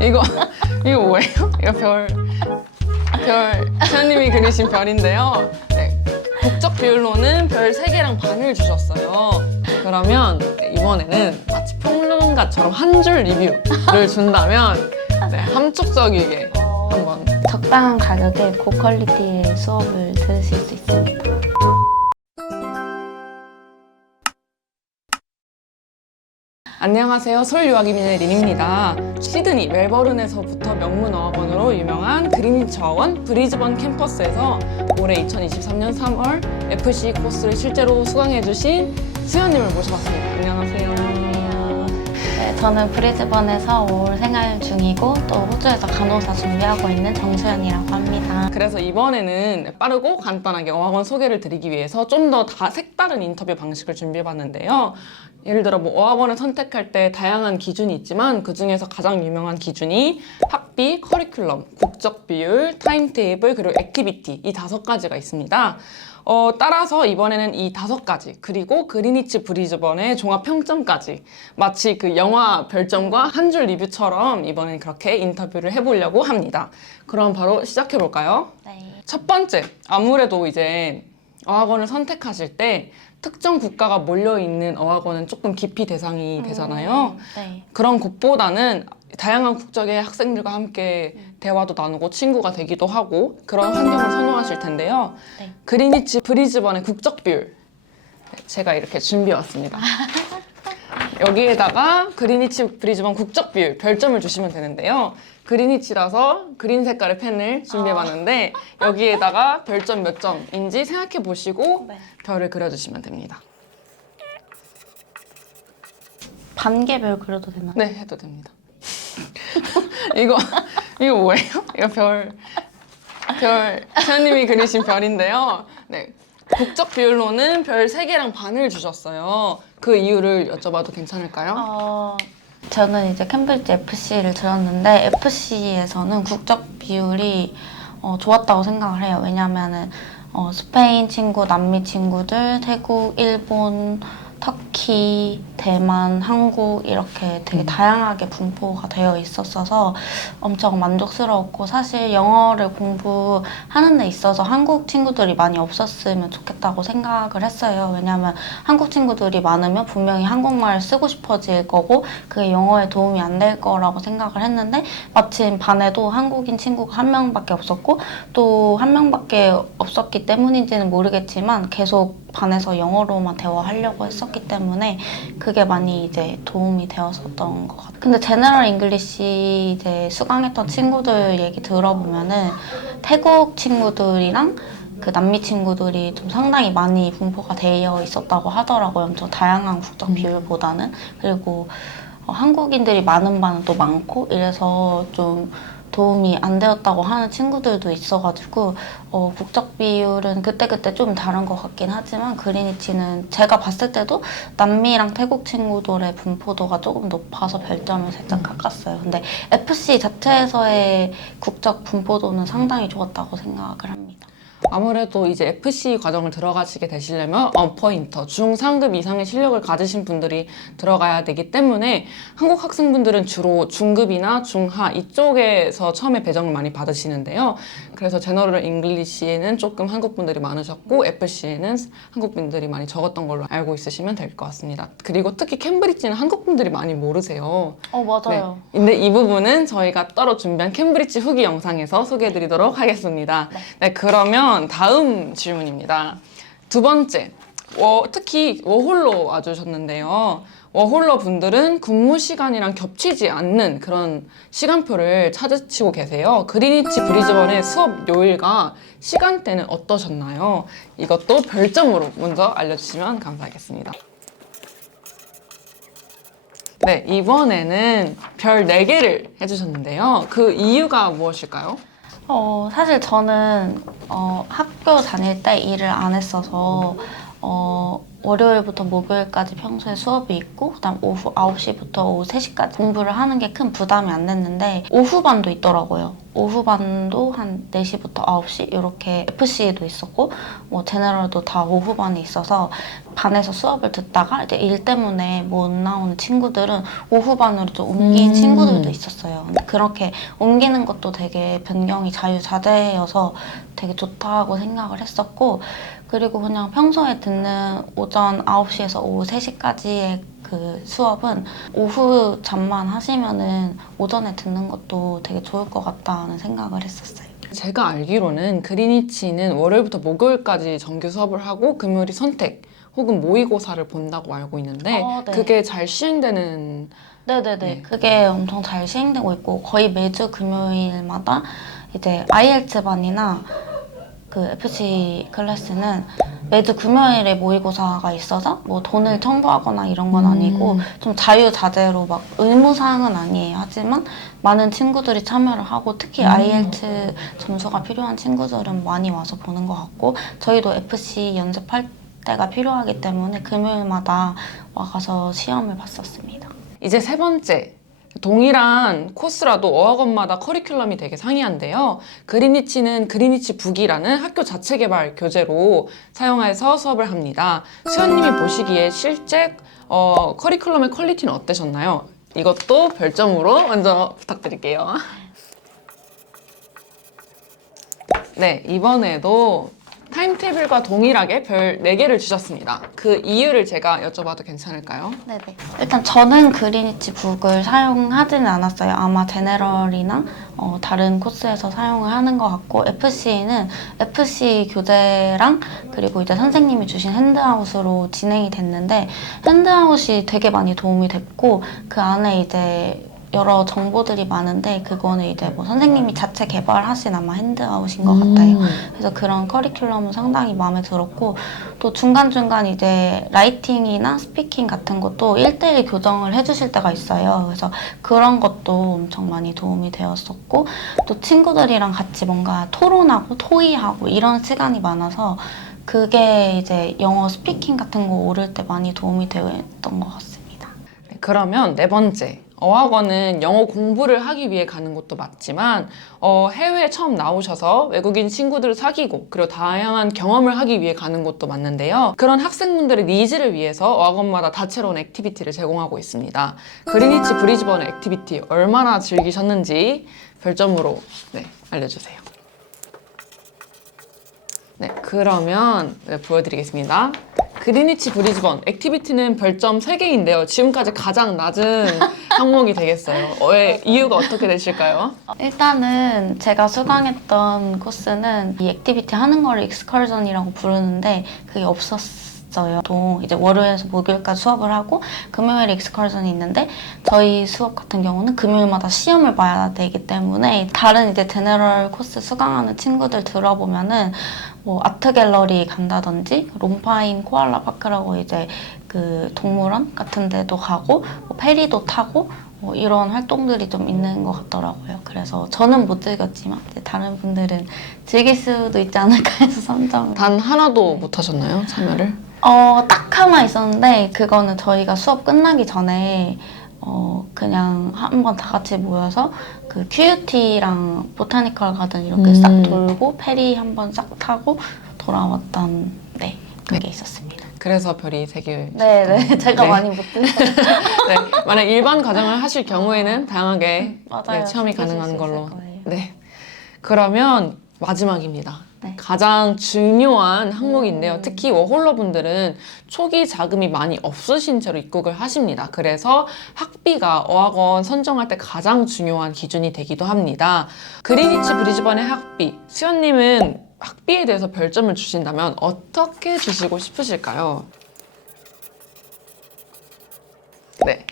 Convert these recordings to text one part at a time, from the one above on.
이거 이거 뭐예요? 이거 세연님이 그리신 별인데요. 네, 국적 비율로는 별 3개랑 반을 주셨어요. 그러면 이번에는 마치 평론가처럼 한 줄 리뷰를 준다면 네, 함축적이게 한번. 적당한 가격에 고퀄리티의 수업을 들으실 수 있습니다. 안녕하세요. 서울 유학이민의 린입니다. 시드니 멜버른에서부터 명문 어학원으로 유명한 그리니치 어학원 브리즈번 캠퍼스에서 올해 2023년 3월 FC 코스를 실제로 수강해주신 수연님을 모셔봤습니다. 안녕하세요. 네, 저는 브리즈번에서 올 생활 중이고 또 호주에서 간호사 준비하고 있는 정수연이라고 합니다. 그래서 이번에는 빠르고 간단하게 어학원 소개를 드리기 위해서 좀 더 색다른 인터뷰 방식을 준비해봤는데요. 예를 들어 어학원을 선택할 때 다양한 기준이 있지만 그 중에서 가장 유명한 기준이 학비, 커리큘럼, 국적 비율, 타임테이블, 그리고 액티비티 이 5가지가 있습니다. 따라서 이번에는 이 5가지 그리고 그리니치 브리즈번의 종합 평점까지 마치 그 영화 별점과 한 줄 리뷰처럼 이번엔 그렇게 인터뷰를 해보려고 합니다. 그럼 바로 시작해볼까요? 네. 첫 번째, 아무래도 이제 어학원을 선택하실 때 특정 국가가 몰려있는 어학원은 조금 깊이 대상이 되잖아요. 네. 그런 곳보다는 다양한 국적의 학생들과 함께 대화도 나누고 친구가 되기도 하고 그런 환경을 선호하실 텐데요. 네. 그리니치 브리즈번의 국적 비율 제가 이렇게 준비해왔습니다. 여기에다가 그리니치 브리즈번 국적 비율 별점을 주시면 되는데요. 그리니치라서 그린 색깔의 펜을 준비해봤는데 여기에다가 별점 몇 점인지 생각해보시고 네. 별을 그려주시면 됩니다. 반개별 그려도 되나요? 네, 해도 됩니다. 이거 뭐예요? 이거 세연님이 그리신 별인데요. 네, 국적 비율로는 별 3개랑 반을 주셨어요. 그 이유를 여쭤봐도 괜찮을까요? 저는 이제 캠브리지 FC를 들었는데 FC에서는 국적 비율이 좋았다고 생각을 해요. 왜냐하면은 스페인 친구, 남미 친구들, 태국, 일본, 터키, 대만, 한국 이렇게 되게 다양하게 분포가 되어 있었어서 엄청 만족스러웠고 사실 영어를 공부하는 데 있어서 한국 친구들이 많이 없었으면 좋겠다고 생각을 했어요. 왜냐하면 한국 친구들이 많으면 분명히 한국말을 쓰고 싶어질 거고 그게 영어에 도움이 안 될 거라고 생각을 했는데 마침 반에도 한국인 친구가 1명밖에 없었고 또 1명밖에 없었기 때문인지는 모르겠지만 계속 반에서 영어로만 대화하려고 했었기 때문에 그게 많이 이제 도움이 되었었던 것 같아요. 근데 제너럴 잉글리시 이제 수강했던 친구들 얘기 들어보면은 태국 친구들이랑 그 남미 친구들이 좀 상당히 많이 분포가 되어 있었다고 하더라고요. 엄청 다양한 국적 비율보다는. 그리고 한국인들이 많은 반은 또 많고 이래서 좀 도움이 안 되었다고 하는 친구들도 있어가지고 국적 비율은 그때그때 좀 다른 것 같긴 하지만 그리니치는 제가 봤을 때도 남미랑 태국 친구들의 분포도가 조금 높아서 별점을 살짝 깎았어요. 근데 FC 자체에서의 국적 분포도는 상당히 좋았다고 생각을 합니다. 아무래도 이제 FC 과정을 들어가시게 되시려면 언포인터, 중상급 이상의 실력을 가지신 분들이 들어가야 되기 때문에 한국 학생분들은 주로 중급이나 중하 이쪽에서 처음에 배정을 많이 받으시는데요. 그래서 제너럴 잉글리시에는 조금 한국 분들이 많으셨고 FC에는 한국 분들이 많이 적었던 걸로 알고 있으시면 될 것 같습니다. 그리고 특히 캠브리지는 한국 분들이 많이 모르세요. 맞아요. 네. 근데 이 부분은 저희가 따로 준비한 캠브리지 후기 영상에서 소개해드리도록 하겠습니다. 네, 그러면 다음 질문입니다. 두 번째, 특히 워홀로 와주셨는데요. 워홀러 분들은 근무 시간이랑 겹치지 않는 그런 시간표를 찾으시고 계세요. 그리니치 브리즈번의 수업 요일과 시간대는 어떠셨나요? 이것도 별점으로 먼저 알려주시면 감사하겠습니다. 네, 이번에는 별 4개를 해주셨는데요. 그 이유가 무엇일까요? 사실 저는 학교 다닐 때 일을 안 했어서 월요일부터 목요일까지 평소에 수업이 있고 그다음 오후 9시부터 오후 3시까지 공부를 하는 게 큰 부담이 안 됐는데 오후반도 있더라고요. 오후반도 한 4시부터 9시 이렇게 FC도 있었고 뭐 제너럴도 다 오후반에 있어서 반에서 수업을 듣다가 이제 일 때문에 못 나오는 친구들은 오후반으로 좀 옮긴 친구들도 있었어요. 근데 그렇게 옮기는 것도 되게 변경이 자유자재여서 되게 좋다고 생각을 했었고 그리고 그냥 평소에 듣는 오전 9시에서 오후 3시까지의 그 수업은 오후 잠만 하시면은 오전에 듣는 것도 되게 좋을 것 같다는 생각을 했었어요. 제가 알기로는 그리니치는 월요일부터 목요일까지 정규 수업을 하고 금요일이 선택 혹은 모의고사를 본다고 알고 있는데 네. 그게 잘 시행되는 네네네. 네. 그게 엄청 잘 시행되고 있고 거의 매주 금요일마다 이제 IELTS 반이나 그 FC 클래스는 매주 금요일에 모의고사가 있어서 뭐 돈을 청구하거나 이런 건 아니고 좀 자유자재로 막 의무사항은 아니에요. 하지만 많은 친구들이 참여를 하고 특히 IELTS 점수가 필요한 친구들은 많이 와서 보는 것 같고 저희도 FC 연습할 때가 필요하기 때문에 금요일마다 와가서 시험을 봤었습니다. 이제 세 번째, 동일한 코스라도 어학원마다 커리큘럼이 되게 상이한데요. 그리니치는 그리니치 북이라는 학교 자체 개발 교재로 사용해서 수업을 합니다. 수연님이 보시기에 실제 커리큘럼의 퀄리티는 어떠셨나요? 이것도 별점으로 먼저 부탁드릴게요. 네, 이번에도 타임테이블과 동일하게 별 4개를 주셨습니다. 그 이유를 제가 여쭤봐도 괜찮을까요? 네네. 일단 저는 그리니치 북을 사용하지는 않았어요. 아마 제네럴이나 다른 코스에서 사용을 하는 것 같고 FC는 FC 교재랑 그리고 이제 선생님이 주신 핸드아웃으로 진행이 됐는데 핸드아웃이 되게 많이 도움이 됐고 그 안에 이제 여러 정보들이 많은데 그거는 이제 뭐 선생님이 자체 개발하신 아마 핸드아웃인 것 같아요. 그래서 그런 커리큘럼은 상당히 마음에 들었고 또 중간중간 이제 라이팅이나 스피킹 같은 것도 1대1 교정을 해주실 때가 있어요. 그래서 그런 것도 엄청 많이 도움이 되었었고 또 친구들이랑 같이 뭔가 토론하고 토의하고 이런 시간이 많아서 그게 이제 영어 스피킹 같은 거 오를 때 많이 도움이 되었던 것 같습니다. 그러면 네 번째. 어학원은 영어 공부를 하기 위해 가는 것도 맞지만 해외에 처음 나오셔서 외국인 친구들을 사귀고 그리고 다양한 경험을 하기 위해 가는 것도 맞는데요. 그런 학생분들의 니즈를 위해서 어학원마다 다채로운 액티비티를 제공하고 있습니다. 그리니치 브리즈번의 액티비티 얼마나 즐기셨는지 별점으로 알려주세요. 네, 그러면 보여드리겠습니다. 그리니치 브리즈번 액티비티는 별점 3개인데요. 지금까지 가장 낮은 항목이 되겠어요. 이유가 어떻게 되실까요? 일단은 제가 수강했던 코스는 이 액티비티 하는 거를 익스커전이라고 부르는데 그게 없었어요. 또 이제 월요일에서 목요일까지 수업을 하고 금요일에 익스커전이 있는데 저희 수업 같은 경우는 금요일마다 시험을 봐야 되기 때문에 다른 이제 제너럴 코스 수강하는 친구들 들어보면은 뭐 아트 갤러리 간다든지 롬파인 코알라 파크라고 이제 그 동물원 같은 데도 가고 뭐 페리도 타고 뭐 이런 활동들이 좀 있는 것 같더라고요. 그래서 저는 못 즐겼지만 이제 다른 분들은 즐길 수도 있지 않을까 해서 선정을. 단 하나도 못 하셨나요? 참여를? 딱 하나 있었는데 그거는 저희가 수업 끝나기 전에 그냥 한번 다 같이 모여서 그 QUT랑 보타니컬 가든 이렇게 싹 돌고 페리 한번 싹 타고 돌아왔던 그게 있었습니다. 그래서 별이 3개. 네네. 제가 네. 많이 못 들어요. 네, 만약 일반 과정을 하실 경우에는 다양하게 맞아요. 체험이 즐기실 가능한 수 걸로. 있을 거예요. 네. 그러면 마지막입니다. 네. 가장 중요한 항목인데요. 특히 워홀러 분들은 초기 자금이 많이 없으신 채로 입국을 하십니다. 그래서 학비가 어학원 선정할 때 가장 중요한 기준이 되기도 합니다. 그리니치 브리즈번의 학비, 수연님은 학비에 대해서 별점을 주신다면 어떻게 주시고 싶으실까요? 네.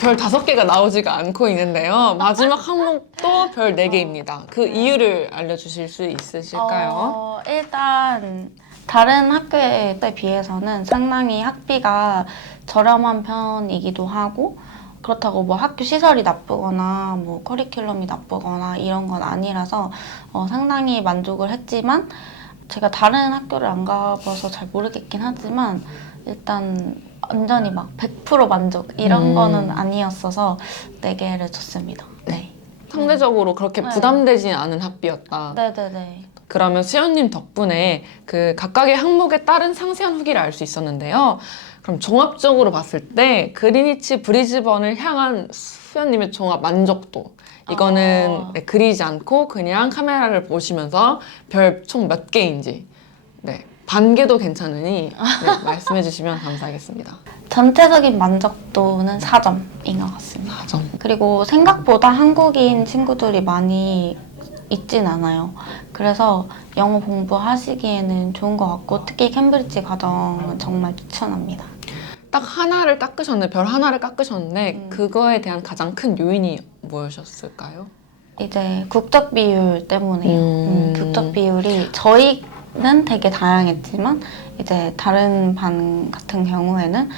별 5개가 나오지가 않고 있는데요. 마지막 항목도 별 4개입니다. 그 이유를 알려주실 수 있으실까요? 일단 다른 학교에 비해서는 상당히 학비가 저렴한 편이기도 하고 그렇다고 뭐 학교 시설이 나쁘거나 뭐 커리큘럼이 나쁘거나 이런 건 아니라서 상당히 만족을 했지만 제가 다른 학교를 안 가봐서 잘 모르겠긴 하지만 일단 완전히 막 100% 만족 이런 거는 아니었어서 4개를 줬습니다. 네. 상대적으로 그렇게 네. 부담되지 않은 학비였다. 네네네. 그러면 수연님 덕분에 그 각각의 항목에 따른 상세한 후기를 알 수 있었는데요. 그럼 종합적으로 봤을 때 그리니치 브리즈번을 향한 수연님의 종합 만족도. 이거는 네, 그리지 않고 그냥 카메라를 보시면서 별 총 몇 개인지 네, 반 개도 괜찮으니 네, 말씀해 주시면 감사하겠습니다. 전체적인 만족도는 4점인 것 같습니다. 4점. 그리고 생각보다 한국인 친구들이 많이 있진 않아요. 그래서 영어 공부하시기에는 좋은 것 같고 특히 캠브리지 과정은 정말 추천합니다. 딱 하나를 깎으셨는데 별 하나를 깎으셨는데 그거에 대한 가장 큰 요인이 무엇이었을까요? 이제 국적 비율 때문에요. 국적 비율이 저희는 되게 다양했지만 이제 다른 반 같은 경우에는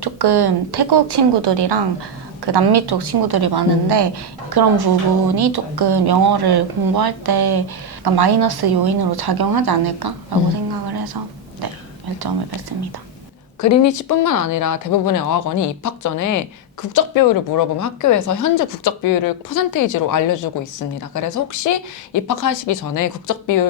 조금 태국 친구들이랑 그 남미 쪽 친구들이 많은데 그런 부분이 조금 영어를 공부할 때 약간 마이너스 요인으로 작용하지 않을까라고 생각을 해서 네, 별점을 뺐습니다. 그리니치뿐만 아니라 대부분의 어학원이 입학 전에 국적 비율을 물어보면 학교에서 현재 국적 비율을 퍼센테이지로 알려주고 있습니다. 그래서 혹시 입학하시기 전에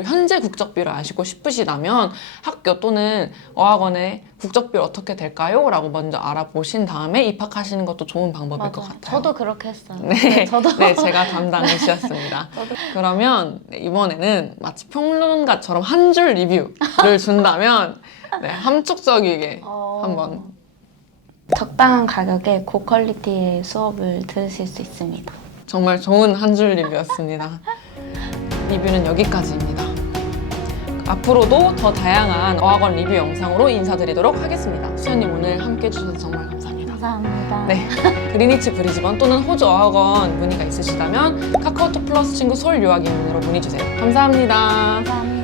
현재 국적 비율을 아시고 싶으시다면 학교 또는 어학원의 국적 비율 어떻게 될까요? 라고 먼저 알아보신 다음에 입학하시는 것도 좋은 방법일 것 같아요. 저도 그렇게 했어요. 네, 저도. 네, 제가 담당이셨습니다. 그러면 이번에는 마치 평론가처럼 한 줄 리뷰를 준다면 네, 함축적이게 한번 적당한 가격에 고퀄리티의 수업을 들으실 수 있습니다. 정말 좋은 한 줄 리뷰였습니다. 리뷰는 여기까지입니다. 앞으로도 더 다양한 어학원 리뷰 영상으로 인사드리도록 하겠습니다. 수연님 오늘 함께 해주셔서 정말 감사합니다. 감사합니다. 네, 그리니치 브리즈번 또는 호주 어학원 문의가 있으시다면 카카오톡 플러스 친구 서울 유학인으로 문의주세요. 감사합니다. 감사합니다.